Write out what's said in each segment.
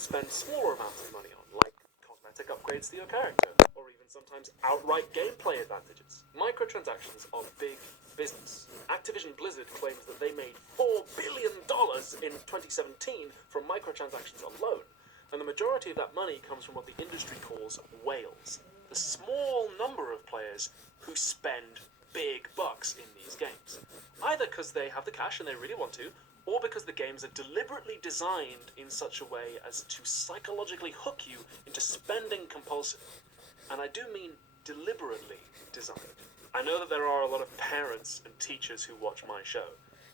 spend smaller amounts of money on, like cosmetic upgrades to your character, or even sometimes outright gameplay advantages. Microtransactions are big business. Activision Blizzard claims that they made $4 billion in 2017 from microtransactions alone, and the majority of that money comes from what the industry calls whales, the small number of players who spend big bucks in these games, either because they have the cash and they really want to, or because the games are deliberately designed in such a way as to psychologically hook you into spending compulsively. And I do mean deliberately designed. I know that there are a lot of parents and teachers who watch my show,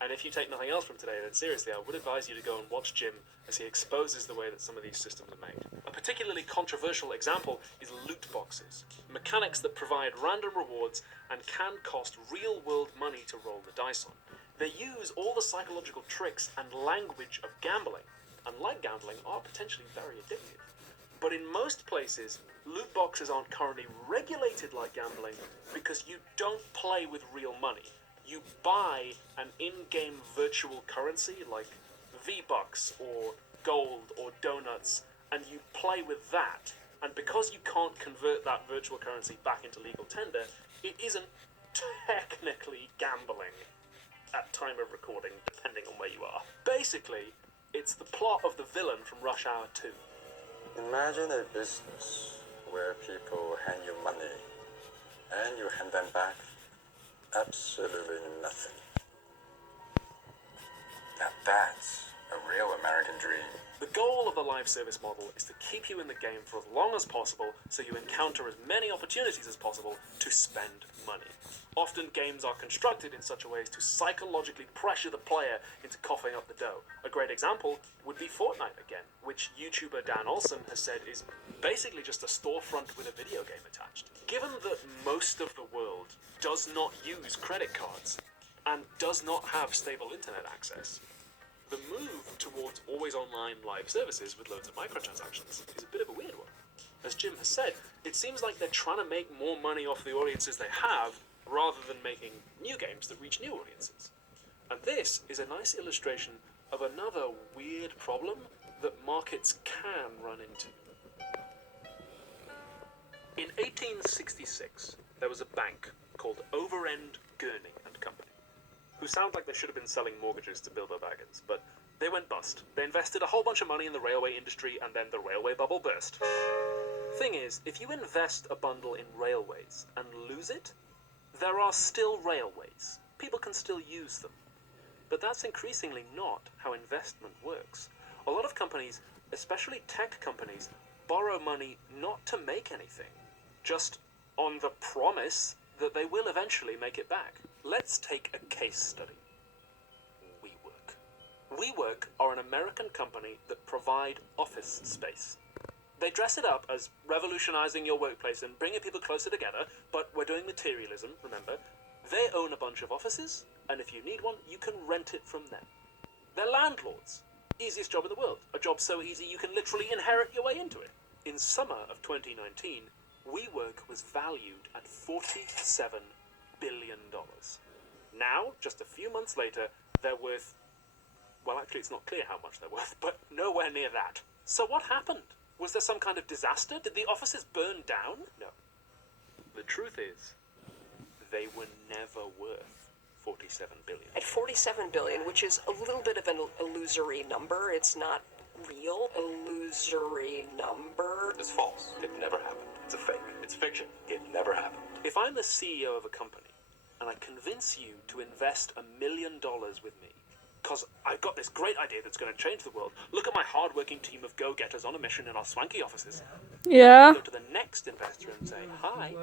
and if you take nothing else from today, then seriously, I would advise you to go and watch Jim as he exposes the way that some of these systems are made. A particularly controversial example is loot boxes, mechanics that provide random rewards and can cost real-world money to roll the dice on. They use all the psychological tricks and language of gambling, and like gambling, are potentially very addictive. But in most places, loot boxes aren't currently regulated like gambling because you don't play with real money. You buy an in-game virtual currency like V-Bucks or gold or donuts, and you play with that. And because you can't convert that virtual currency back into legal tender, it isn't technically gambling at time of recording, depending on where you are. Basically, it's the plot of the villain from Rush Hour 2. Imagine a business where people hand you money and you hand them back absolutely nothing. Now that's a real American dream. The goal of the live service model is to keep you in the game for as long as possible so you encounter as many opportunities as possible to spend money. Often games are constructed in such a way as to psychologically pressure the player into coughing up the dough. A great example would be Fortnite again, which YouTuber Dan Olsen has said is basically just a storefront with a video game attached. Given that most of the world does not use credit cards and does not have stable internet access, the move towards always online live services with loads of microtransactions is a bit of a weird one. As Jim has said, it seems like they're trying to make more money off the audiences they have rather than making new games that reach new audiences. And this is a nice illustration of another weird problem that markets can run into. In 1866, there was a bank called Overend, Gurney and Company, who sound like they should have been selling mortgages to Bilbo Baggins, but they went bust. They invested a whole bunch of money in the railway industry, and then the railway bubble burst. Thing is, if you invest a bundle in railways and lose it, there are still railways. People can still use them. But that's increasingly not how investment works. A lot of companies, especially tech companies, borrow money not to make anything, just on the promise that they will eventually make it back. Let's take a case study. WeWork. WeWork are an American company that provide office space. They dress it up as revolutionizing your workplace and bringing people closer together, but we're doing materialism, remember. They own a bunch of offices, and if you need one, you can rent it from them. They're landlords. Easiest job in the world. A job so easy you can literally inherit your way into it. In summer of 2019, WeWork was valued at $47 billion. Now, just a few months later, they're worth, well, actually it's not clear how much they're worth, but nowhere near that. So what happened? Was there some kind of disaster? Did the offices burn down? No. The truth is, they were never worth $47 billion. At $47 billion, which is a little bit of an illusory number, it's not real. Illusory number. It's false. It never happened. It's a fake. It's fiction. It never happened. If I'm the CEO of a company, and I convince you to invest $1 million with me, because I've got this great idea that's going to change the world. Look at my hard-working team of go-getters on a mission in our swanky offices. Yeah. Go to the next investor and say, hi,